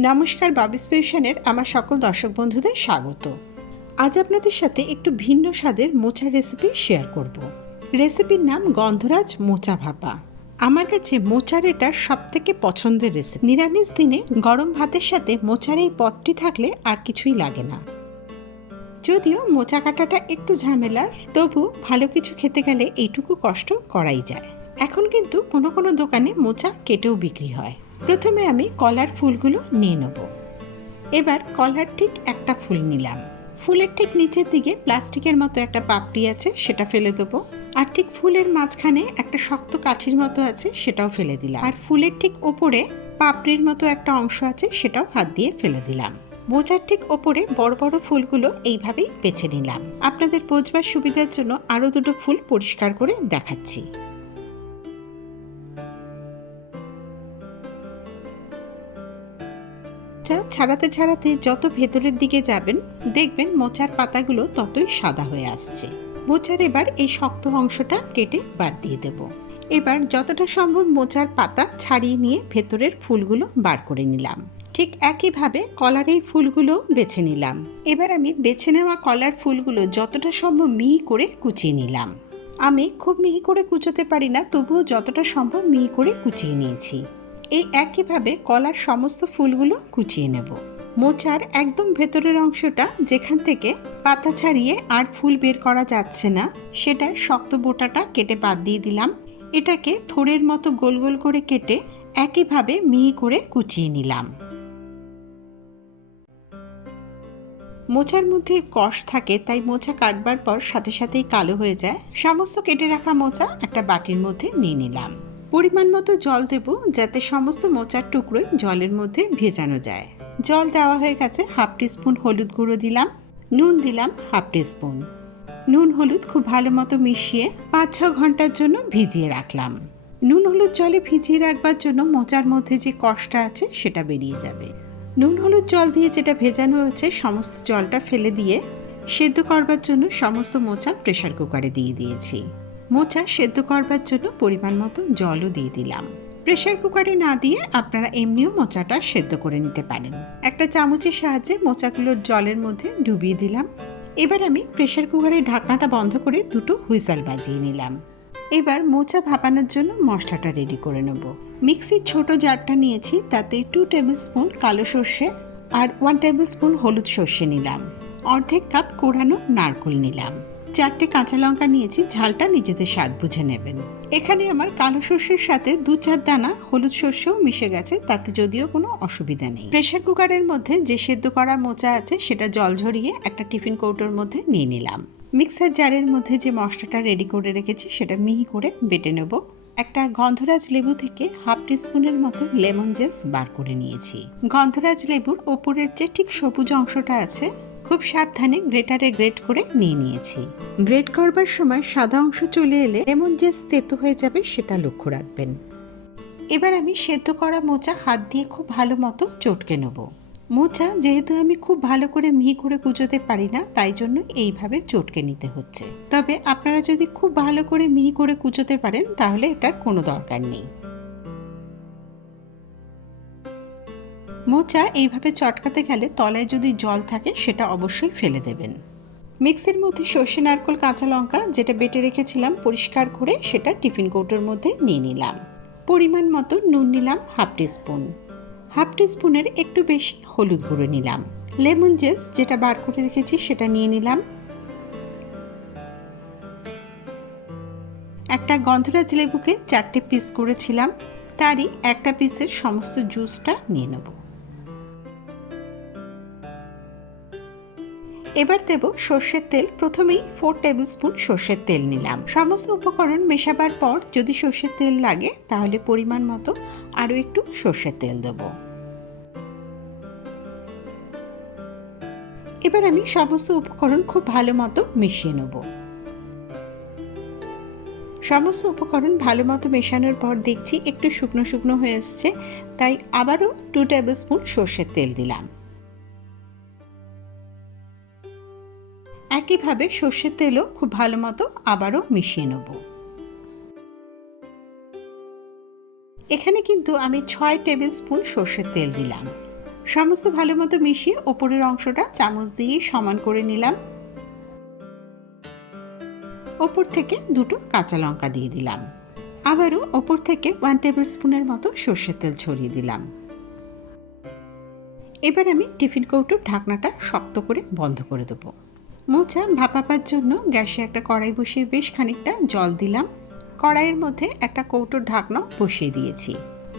নমস্কার বাবিস ফিউশনের আমার সকল দর্শক বন্ধুদের স্বাগত। আজ আপনাদের সাথে একটু ভিন্ন স্বাদের মোচা রেসিপি শেয়ার করব। রেসিপির নাম গন্ধরাজ মোচা ভাপা। আমার কাছে মোচার এটা সব থেকে পছন্দের রেসিপি। নিরামিষ দিনে গরম ভাতের সাথে মোচার এই পদটি থাকলে আর কিছুই লাগে না। যদিও মোচা কাটাটা একটু ঝামেলার, তবু ভালো কিছু খেতে গেলে এইটুকু কষ্ট করাই যায়। এখন কিন্তু কোনো কোনো দোকানে মোচা কেটেও বিক্রি হয়। প্রথমে আমি কলার ফুলগুলো নিয়ে নেব। এবার কলার ঠিক একটা ফুল নিলাম। ফুলের ঠিক নিচের দিকে প্লাস্টিকের মতো একটা পাপড়ি আছে, সেটা ফেলে দেবো। আর ঠিক ফুলের মাঝখানে একটা শক্ত কাঠির মতো আছে, সেটাও ফেলে দিলাম। আর ফুলের ঠিক ওপরে পাপড়ির মতো একটা অংশ আছে, সেটাও হাত দিয়ে ফেলে দিলাম। মোচার ঠিক ওপরে বড় বড় ফুলগুলো এইভাবেই বেছে নিলাম। আপনাদের বোঝবার সুবিধার জন্য আরও দুটো ফুল পরিষ্কার করে দেখাচ্ছি। মোচা ছাড়াতে ছাড়াতে যত ভেতরের দিকে যাবেন, দেখবেন মোচার পাতাগুলো ততই সাদা হয়ে আসছে। মোচার এবার এই শক্ত অংশটা কেটে বাদ দিয়ে দেব। এবার যতটা সম্ভব মোচার পাতা ছাড়িয়ে নিয়ে ভেতরের ফুলগুলো বার করে নিলাম। ঠিক একইভাবে কলার এই ফুলগুলো বেছে নিলাম। এবার আমি বেছে নেওয়া কলার ফুলগুলো যতটা সম্ভব মিহি করে কুচিয়ে নিলাম। আমি খুব মিহি করে কুচোতে পারি না, তবুও যতটা সম্ভব মিহি করে কুচিয়ে নিয়েছি। এই একইভাবে কলার সমস্ত ফুলগুলো কুচিয়ে নেব। মোচার একদম ভেতরের অংশটা যেখান থেকে পাতা ছাড়িয়ে আর ফুল বের করা যাচ্ছে না সেটা শক্ত বোটাটা কেটে বাদ দিয়ে দিলাম। এটাকে থোড়ের মতো গোল গোল করে কেটে একইভাবে মিহি করে কুচিয়ে নিলাম। মোচার মধ্যে কষ থাকে, তাই মোচা কাটবার পর সাথে সাথেই কালো হয়ে যায়। সমস্ত কেটে রাখা মোচা একটা বাটির মধ্যে নিয়ে নিলাম। পরিমাণ মতো জল দেব যাতে সমস্ত মোচার টুকরোই জলের মধ্যে ভেজানো যায়। জল দেওয়া হয়ে গেছে হাফ টিস্পুন হলুদ গুঁড়ো দিলাম, নুন দিলাম হাফ টিস্পুন। নুন হলুদ খুব ভালো মতো মিশিয়ে পাঁচ ছ ঘণ্টার জন্য ভিজিয়ে রাখলাম। নুন হলুদ জলে ভিজিয়ে রাখবার জন্য মোচার মধ্যে যে কষটা আছে সেটা বেরিয়ে যাবে। নুন হলুদ জল দিয়ে যেটা ভেজানো হয়েছে সমস্ত জলটা ফেলে দিয়ে সেদ্ধ করবার জন্য সমস্ত মোচা প্রেশার কুকারে দিয়ে দিয়েছি। মোচা সেদ্ধ করবার জন্য পরিমাণ মতো জলও দিয়ে দিলাম। প্রেশার কুকারে না দিয়ে আপনারা এমনিও মোচাটা সেদ্ধ করে নিতে পারেন। একটা চামচের সাহায্যে মোচাগুলোর জলের মধ্যে ডুবিয়ে দিলাম। এবার আমি প্রেশার কুকারের ঢাকনাটা বন্ধ করে দুটো হুইসাল বাজিয়ে নিলাম। এবার মোচা ভাপানোর জন্য মশলাটা রেডি করে নেব। মিক্সির ছোট জারটা নিয়েছি, তাতে টু টেবিল স্পুন কালো সর্ষে আর ওয়ান টেবিল স্পুন হলুদ সর্ষে নিলাম। অর্ধেক কাপ কোরানো নারকোল নিলাম। চারটে কাঁচা লঙ্কা নিয়েছি, ঝালটা নিজেদের স্বাদ বুঝে নেবেন। এখানে আমার কালো সর্ষের সাথে দু চার দানা হলুদ সর্ষেও মিশে গেছে, তাতে যদিও কোনো অসুবিধা নেই। প্রেশার কুকারের মধ্যে যে সেদ্ধ করা মোচা আছে, সেটা জল ঝরিয়ে একটা টিফিন কৌটোর মধ্যে নিয়ে নিলাম। মিক্সার জারের মধ্যে যে মশলাটা রেডি করে রেখেছি, সেটা মিহি করে বেটে নেব। একটা গন্ধরাজ লেবু থেকে হাফ টিস্পুনের মতো লেমন জেস বার করে নিয়েছি। গন্ধরাজ লেবুর ওপরের যে ঠিক সবুজ অংশটা আছে খুব সাবধানে গ্রেটারে গ্রেট করে নিয়ে নিয়েছি। গ্রেট করবার সময় সাদা অংশ চলে এলে লেমন জেস তেতো হয়ে যাবে সেটা লক্ষ্য রাখবেন। এবার আমি সেদ্ধ করা মোচা হাত দিয়ে খুব ভালো মতো চটকে নেব। মোচা যেহেতু আমি খুব ভালো করে মিহি করে কুচোতে পারি না, তাই জন্য এইভাবে চটকে নিতে হচ্ছে। তবে আপনারা যদি খুব ভালো করে মিহি করে কুচোতে পারেন, তাহলে এটার কোনো দরকার নেই। মোচা এইভাবে চটকাতে গেলে তলায় যদি জল থাকে, সেটা অবশ্যই ফেলে দেবেন। মিক্সির মধ্যে সর্ষে, নারকোল, কাঁচা লঙ্কা যেটা বেটে রেখেছিলাম পরিষ্কার করে সেটা টিফিন কৌটোর মধ্যে নিয়ে নিলাম। পরিমাণ মতো নুন নিলাম হাফ টিস্পুন। হাফ টিস্পুনের একটু বেশি হলুদ গুঁড়ো নিলাম। লেমন জেস যেটা বার করে রেখেছি সেটা নিয়ে নিলাম। একটা গন্ধরাজ লেবুকে চারটে পিস করেছিলাম, তারই একটা পিসের সমস্ত জুসটা নিয়ে নেব। এবার দেব সর্ষের তেল। প্রথমেই ফোর টেবিল স্পুন সর্ষের তেল নিলাম। সমস্ত উপকরণ মেশাবার পর যদি সর্ষের তেল লাগে, তাহলে পরিমাণ মতো আরও একটু সর্ষের তেল দেব। এবার আমি সমস্ত উপকরণ খুব ভালো মতো মিশিয়ে নেব। সমস্ত উপকরণ ভালো মতো মেশানোর পর দেখছি একটু শুকনো শুকনো হয়ে এসছে, তাই আবারও টু টেবিল স্পুন সর্ষের তেল দিলাম। একইভাবে সর্ষের তেলও খুব ভালো মতো আবারও মিশিয়ে নেব। এখানে কিন্তু আমি ছয় টেবিল স্পুন সর্ষের তেল দিলাম। সমস্ত ভালো মতো মিশিয়ে ওপরের অংশটা চামচ দিয়ে সমান করে নিলাম। ওপর থেকে দুটো কাঁচা লঙ্কা দিয়ে দিলাম। আবারও ওপর থেকে ওয়ান টেবিল স্পুনের মতো সর্ষের তেল ছড়িয়ে দিলাম। এবার আমি টিফিন কৌটোর ঢাকনাটা শক্ত করে বন্ধ করে দেবো। মোচা ভাপাবার জন্য গ্যাসে একটা কড়াই বসিয়ে বেশ খানিকটা জল দিলাম। কড়াইয়ের মধ্যে একটা কৌটোর ঢাকনা বসিয়ে দিয়েছি।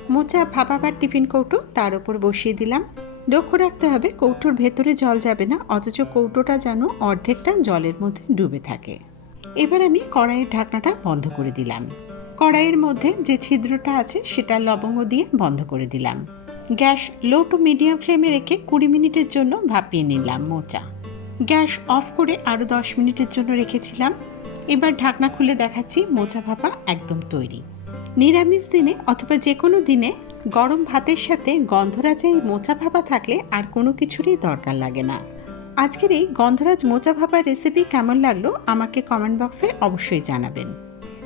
মোচা ভাপাবার টিফিন কৌটো তার উপর বসিয়ে দিলাম। লক্ষ্য রাখতে হবে কৌটোর ভেতরে জল যাবে না, অথচ কৌটোটা যেন অর্ধেকটা জলের মধ্যে ডুবে থাকে। এবার আমি কড়াইয়ের ঢাকনাটা বন্ধ করে দিলাম। কড়াইয়ের মধ্যে যে ছিদ্রটা আছে সেটা লবঙ্গ দিয়ে বন্ধ করে দিলাম। গ্যাস লো টু মিডিয়াম ফ্লেমে রেখে কুড়ি মিনিটের জন্য ভাপিয়ে নিলাম মোচা। গ্যাস অফ করে আরও দশ মিনিটের জন্য রেখেছিলাম। এবার ঢাকনা খুলে দেখাচ্ছি মোচা ভাপা একদম তৈরি। নিরামিষ দিনে অথবা যে কোনো দিনে গরম ভাতের সাথে গন্ধরাজ এই মোচা ভাপা থাকলে আর কোনো কিছুরই দরকার লাগে না। আজকের এই গন্ধরাজ মোচা ভাপা রেসিপি কেমন লাগল আমাকে কমেন্ট বক্সে অবশ্যই জানাবেন।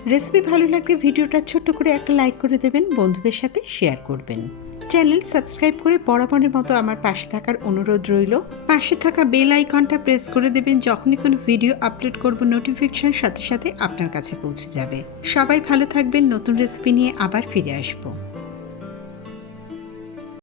রেসিপি ভালো লাগলে ভিডিওটা ছোট্ট করে একটা লাইক করে দেবেন, বন্ধুদের সাথে শেয়ার করবেন। চ্যানেল সাবস্ক্রাইব করে বরাবরের মতো আমার পাশে থাকার অনুরোধ রইল। পাশে থাকা বেল আইকনটা প্রেস করে দেবেন যখনই কোনো ভিডিও আপলোড করব নোটিফিকেশন সাথে সাথে আপনার কাছে পৌঁছে যাবে। সবাই ভালো থাকবেন, নতুন রেসিপি নিয়ে আবার ফিরে আসব।